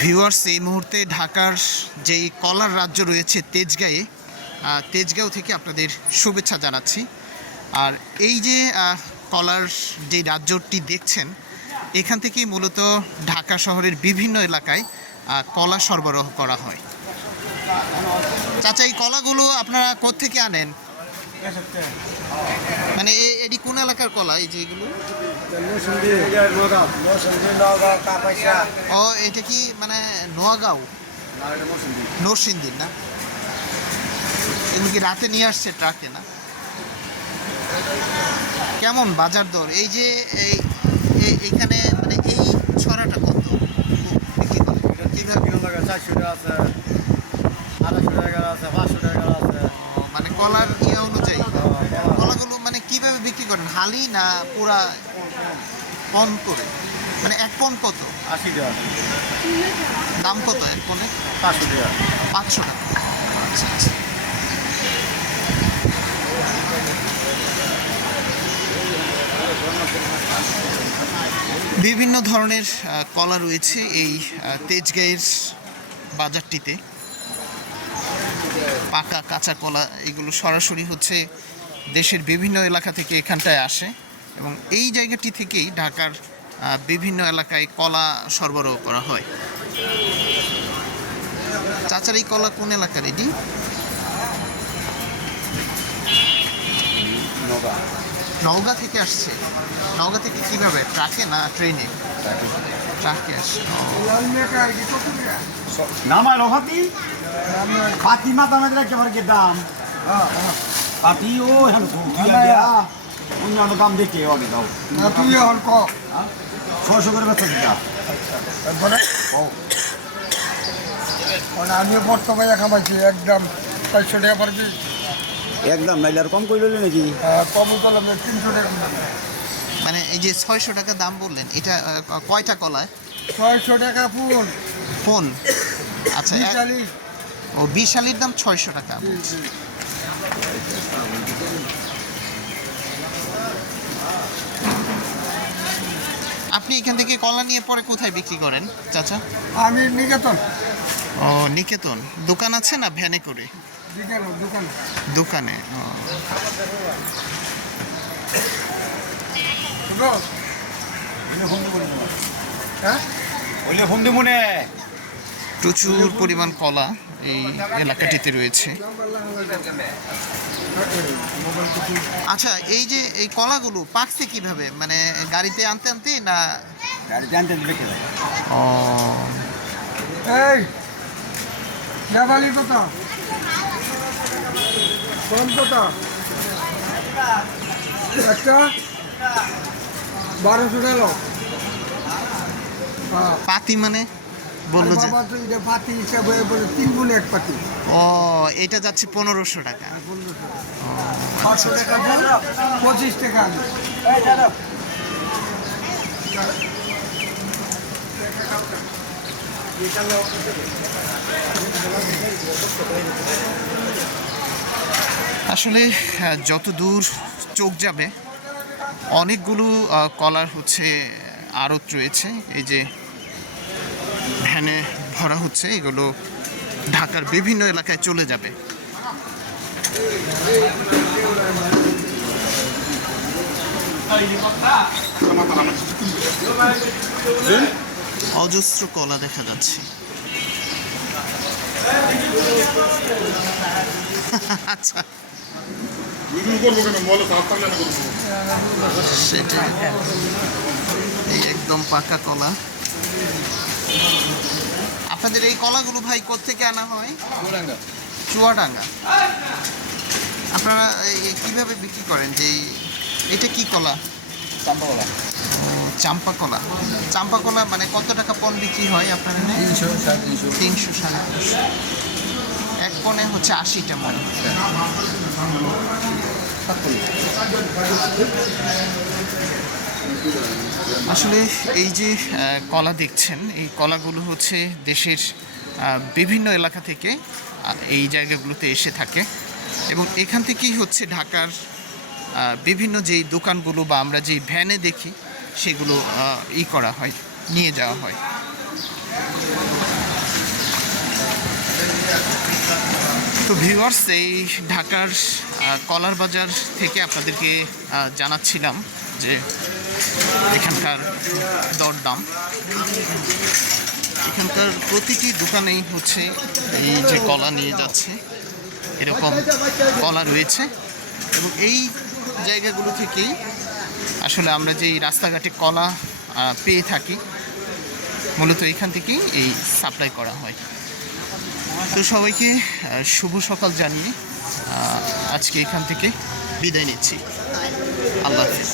Viewers, এই মুহূর্তে ঢাকার যেই কলার রাজ্য রয়েছে তেজগাঁও থেকে আপনাদের শুভেচ্ছা জানাচ্ছি। আর এই যে কলার যে রাজ্যটি দেখছেন, এখান থেকেই মূলত ঢাকা শহরের বিভিন্ন এলাকায় কলা সরবরাহ করা হয়। চাচা, এই কলাগুলো আপনারা কোত্থেকে আনেন? মানে এটি কোন এলাকার কলা? এই যে এগুলো ও, এটা কি মানে নোয়াগাঁও, নরসিংদীর না? এগুলো কি রাতে নিয়ে আসছে ট্রাকে না? কেমন বাজার দর এই যে এইখানে, মানে এই ছড়াটা কত বিক্রি করে? মানে কলার ইয়ে অনুযায়ী কলাগুলো মানে কিভাবে বিক্রি করেন? হালি না পুরা পন করে? মানে এক পন কত? 80 টাকা। দাম কত এক পনে? 500 টাকা। 500 টাকা। আচ্ছা আচ্ছা। বিভিন্ন ধরনের কলা রয়েছে এই তেজগাঁয়ের বাজারটিতে। পাকা কাঁচা কলা এগুলো সরাসরি হচ্ছে দেশের বিভিন্ন এলাকা থেকে এখানটায় আসে এবং এই জায়গাটি থেকেই ঢাকার বিভিন্ন এলাকায় কলা সরবরাহ করা হয়। চাচার এই কলা কোন এলাকার? এটি নওগাঁ থেকে আসছে। নওগাঁ থেকে কিভাবে? ট্রাকে না ট্রেনে? ট্রাকে আসছে। নামায় রহাতি পাতি মাথা মাঝে রাখতে পারে দাম পাতি ও হ্যাঁ অন্য দাম দেখে অনেক দাও তুই এখন ক 600 করে বেচা দিতা। আমি বর্তমানে খামাইছি একদম 400 টাকা পারবি। একদম নাইলে আর কম করে নাকি? কম করলাম 300 টাকা। মানে এই যে 600 টাকা দাম বললেন, এটা কয়টা কলায়? 600 টাকা ফুল ফোন। আচ্ছা, 40। ও 20 শালির দাম 600 টাকা। আপনি এখান থেকে কলা নিয়ে পরে কোথায় বিক্রি করেন চাচা? আমি নিকেতন। ও, নিকেতন। দোকান আছে না ভ্যানে করে? দোকানে। প্রচুর পরিমাণ কলা এই এলাকাটিতে রয়েছে। আচ্ছা, এই যে এই কলাগুলো পাকছে কিভাবে? মানে গাড়িতে আনতে আনতে না? গাড়িতে আনতে দেখে ও, এই নেপালি কথা কোন কথা একটা 1200 টাকা। পাতি মানে বললো যে পাতি হিসাবে বলে 3 গুণ 1 পাতি। ও, এটা যাচ্ছে 1500 টাকা। 500 টাকা 25 টাকা। আসলে যত দূর চোখ যাবে অনেকগুলো কলার হচ্ছে আড়ত রয়েছে। এই যে ভ্যানে ভরা হচ্ছে, এগুলো ঢাকার বিভিন্ন এলাকায় চলে যাবে। অজস্র কলা দেখা যাচ্ছে। আচ্ছা, সেটাই। এই একদম পাকা কলা। আপনাদের এই কলাগুলো ভাই কোত্থেকে আনা হয়? চুয়াডাঙ্গা। আপনারা কিভাবে বিক্রি করেন? যে এটা কি কলা? চাম্পা কলা। চাম্পা কলা মানে কত টাকা পণ বিক্রি হয় আপনার? 300 350। 300 350। এক পণে হচ্ছে 80টা মনে হয়। আসলে এই যে কলা দেখছেন, এই কলাগুলো হচ্ছে দেশের বিভিন্ন এলাকা থেকে এই জায়গাগুলোতে এসে থাকে এবং এখান থেকেই হচ্ছে ঢাকার বিভিন্ন যেই দোকানগুলো বা আমরা যেই ভ্যানে দেখি সেগুলো করা হয়, নিয়ে যাওয়া হয়। তো ভিউয়ার্স, এই ঢাকার কলার বাজার থেকে আপনাদেরকে জানাচ্ছিলাম যে এখানকার দরদাম। এখানকার প্রতিটি দোকানেই হচ্ছে এই যে কলা নিয়ে যাচ্ছে, এরকম কলা রয়েছে এবং এই জায়গাগুলো থেকেই আসলে আমরা যে রাস্তাঘাটে কলা পেয়ে থাকি, মূলত এখান থেকেই এই সাপ্লাই করা হয়। তো সবাইকে শুভ সকাল জানিয়ে আজকে এখান থেকে বিদায় নিচ্ছি। আল্লাহ হাফেজ।